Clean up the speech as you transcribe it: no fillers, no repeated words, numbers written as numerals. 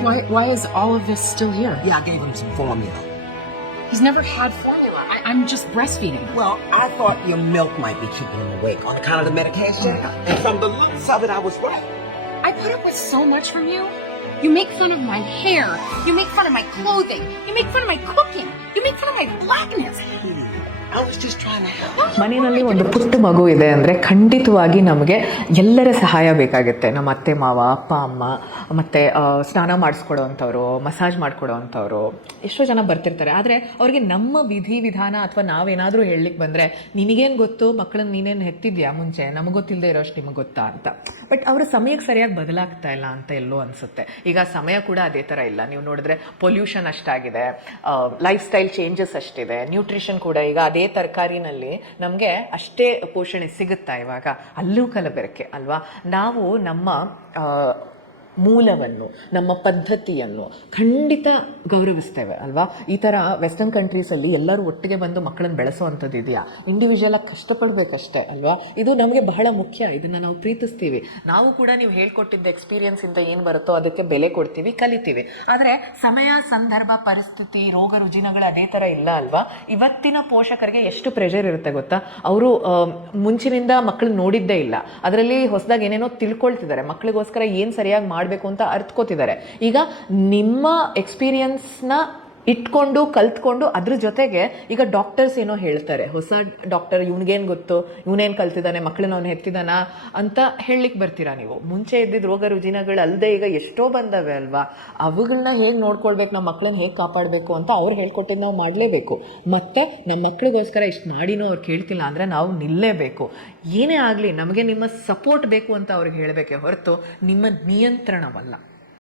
Why is all of this still here? Yeah, I gave him some formula. He's never had formula. I'm just breastfeeding. Well, I thought your milk might be keeping him awake on account of the medication. And from the looks of it, I was right. I put up with so much from you. You make fun of my hair. You make fun of my clothing. You make fun of my cooking. You make fun of my blackness. I was just trying to help. ಮನೆಯಲ್ಲಿ ಒಂದು ಪುಟ್ಟ ಮಗು ಇದೆ ಅಂದರೆ ಖಂಡಿತವಾಗಿ ನಮಗೆ ಎಲ್ಲರ ಸಹಾಯ ಬೇಕಾಗುತ್ತೆ. ನಮ್ಮ ಅತ್ತೆ ಮಾವ, ಅಪ್ಪ ಅಮ್ಮ, ಮತ್ತು ಸ್ನಾನ ಮಾಡಿಸ್ಕೊಡೋವಂಥವ್ರು, ಮಸಾಜ್ ಮಾಡಿಕೊಡೋವಂಥವ್ರು ಎಷ್ಟೋ ಜನ ಬರ್ತಿರ್ತಾರೆ. ಆದರೆ ಅವ್ರಿಗೆ ನಮ್ಮ ವಿಧಾನ ಅಥವಾ ನಾವೇನಾದರೂ ಹೇಳಲಿಕ್ಕೆ ಬಂದರೆ ನಿನಗೇನು ಗೊತ್ತು, ಮಕ್ಕಳನ್ನ ನೀನೇನು ಹೆತ್ತಿದ್ಯಾ ಮುಂಚೆ, ನಮಗೆ ಗೊತ್ತಿಲ್ಲದೆ ಇರೋಷ್ಟು ನಿಮಗೆ ಗೊತ್ತಾ ಅಂತ. ಬಟ್ ಅವರ ಸಮಯಕ್ಕೆ ಸರಿಯಾಗಿ ಬದಲಾಗ್ತಾ ಇಲ್ಲ ಅಂತ ಎಲ್ಲೋ ಅನಿಸುತ್ತೆ. ಈಗ ಸಮಯ ಕೂಡ ಅದೇ ಥರ ಇಲ್ಲ. ನೀವು ನೋಡಿದ್ರೆ ಪೊಲ್ಯೂಷನ್ ಅಷ್ಟಾಗಿದೆ, ಲೈಫ್ ಸ್ಟೈಲ್ ಚೇಂಜಸ್ ಅಷ್ಟಿದೆ, ನ್ಯೂಟ್ರಿಷನ್ ಕೂಡ ಈಗ ಅದೇ ತರಕಾರಿನಲ್ಲಿ ನಮಗೆ ಅಷ್ಟೇ ಪೋಷಣೆ ಸಿಗುತ್ತಾ ಇವಾಗ, ಅಲ್ಲೂ ಕಲಬೆರಕೆ ಅಲ್ವಾ. ನಾವು ನಮ್ಮ ಮೂಲವನ್ನು, ನಮ್ಮ ಪದ್ಧತಿಯನ್ನು ಖಂಡಿತ ಗೌರವಿಸ್ತೇವೆ ಅಲ್ವಾ. ಈ ಥರ ವೆಸ್ಟರ್ನ್ ಕಂಟ್ರೀಸಲ್ಲಿ ಎಲ್ಲರೂ ಒಟ್ಟಿಗೆ ಬಂದು ಮಕ್ಕಳನ್ನು ಬೆಳೆಸೋವಂಥದ್ದು ಇದೆಯಾ? ಇಂಡಿವಿಜುವಲಾಗಿ ಕಷ್ಟಪಡಬೇಕಷ್ಟೇ ಅಲ್ವಾ. ಇದು ನಮಗೆ ಬಹಳ ಮುಖ್ಯ. ಇದನ್ನು ನಾವು ಪ್ರೀತಿಸ್ತೀವಿ. ನಾವು ಕೂಡ ನೀವು ಹೇಳ್ಕೊಟ್ಟಿದ್ದ ಎಕ್ಸ್ಪೀರಿಯನ್ಸಿಂದ ಏನು ಬರುತ್ತೋ ಅದಕ್ಕೆ ಬೆಲೆ ಕೊಡ್ತೀವಿ, ಕಲಿತೀವಿ. ಆದರೆ ಸಮಯ, ಸಂದರ್ಭ, ಪರಿಸ್ಥಿತಿ, ರೋಗ ರುಜಿನಗಳು ಅದೇ ಥರ ಇಲ್ಲ ಅಲ್ವಾ. ಇವತ್ತಿನ ಪೋಷಕರಿಗೆ ಎಷ್ಟು ಪ್ರೆಷರ್ ಇರುತ್ತೆ ಗೊತ್ತಾ. ಅವರು ಮುಂಚಿನಿಂದ ಮಕ್ಕಳನ್ನ ನೋಡಿದ್ದೇ ಇಲ್ಲ, ಅದರಲ್ಲಿ ಹೊಸದಾಗಿ ಏನೇನೋ ತಿಳ್ಕೊಳ್ತಿದ್ದಾರೆ, ಮಕ್ಕಳಿಗೋಸ್ಕರ ಏನು ಸರಿಯಾಗಿ ಮಾಡಬೇಕು ಅಂತ ಅರ್ಥಕೋತಿದ್ದಾರೆ. ಈಗ ನಿಮ್ಮ ಎಕ್ಸ್ಪೀರಿಯನ್ಸ್ನ ಇಟ್ಕೊಂಡು ಕಲ್ತ್ಕೊಂಡು ಅದ್ರ ಜೊತೆಗೆ ಈಗ ಡಾಕ್ಟರ್ಸ್ ಏನೋ ಹೇಳ್ತಾರೆ, ಹೊಸ ಡಾಕ್ಟರ್ ಇವ್ನಿಗೇನು ಗೊತ್ತು, ಇವನೇನು ಕಲ್ತಿದ್ದಾನೆ, ಮಕ್ಕಳನ್ನ ಅವ್ನು ಹೆತ್ತಿದಾನ ಅಂತ ಹೇಳಲಿಕ್ಕೆ ಬರ್ತೀರಾ ನೀವು. ಮುಂಚೆ ಇದ್ದಿದ್ದ ರೋಗ ರುಜಿನಗಳು ಅಲ್ಲದೆ ಈಗ ಎಷ್ಟೋ ಬಂದವೆ ಅಲ್ವಾ. ಅವುಗಳನ್ನ ಹೇಗೆ ನೋಡ್ಕೊಳ್ಬೇಕು, ನಮ್ಮ ಮಕ್ಕಳನ್ನ ಹೇಗೆ ಕಾಪಾಡಬೇಕು ಅಂತ ಅವ್ರು ಹೇಳ್ಕೊಟ್ಟಿದ್ದು ನಾವು ಮಾಡಲೇಬೇಕು. ಮತ್ತು ನಮ್ಮ ಮಕ್ಕಳಿಗೋಸ್ಕರ ಇಷ್ಟು ಮಾಡಿನೂ ಅವ್ರು ಕೇಳ್ತಿಲ್ಲ ಅಂದರೆ ನಾವು ನಿಲ್ಲೇಬೇಕು. ಏನೇ ಆಗಲಿ ನಮಗೆ ನಿಮ್ಮ ಸಪೋರ್ಟ್ ಬೇಕು ಅಂತ ಅವ್ರಿಗೆ ಹೇಳಬೇಕೆ ಹೊರತು ನಿಮ್ಮ ನಿಯಂತ್ರಣವಲ್ಲ.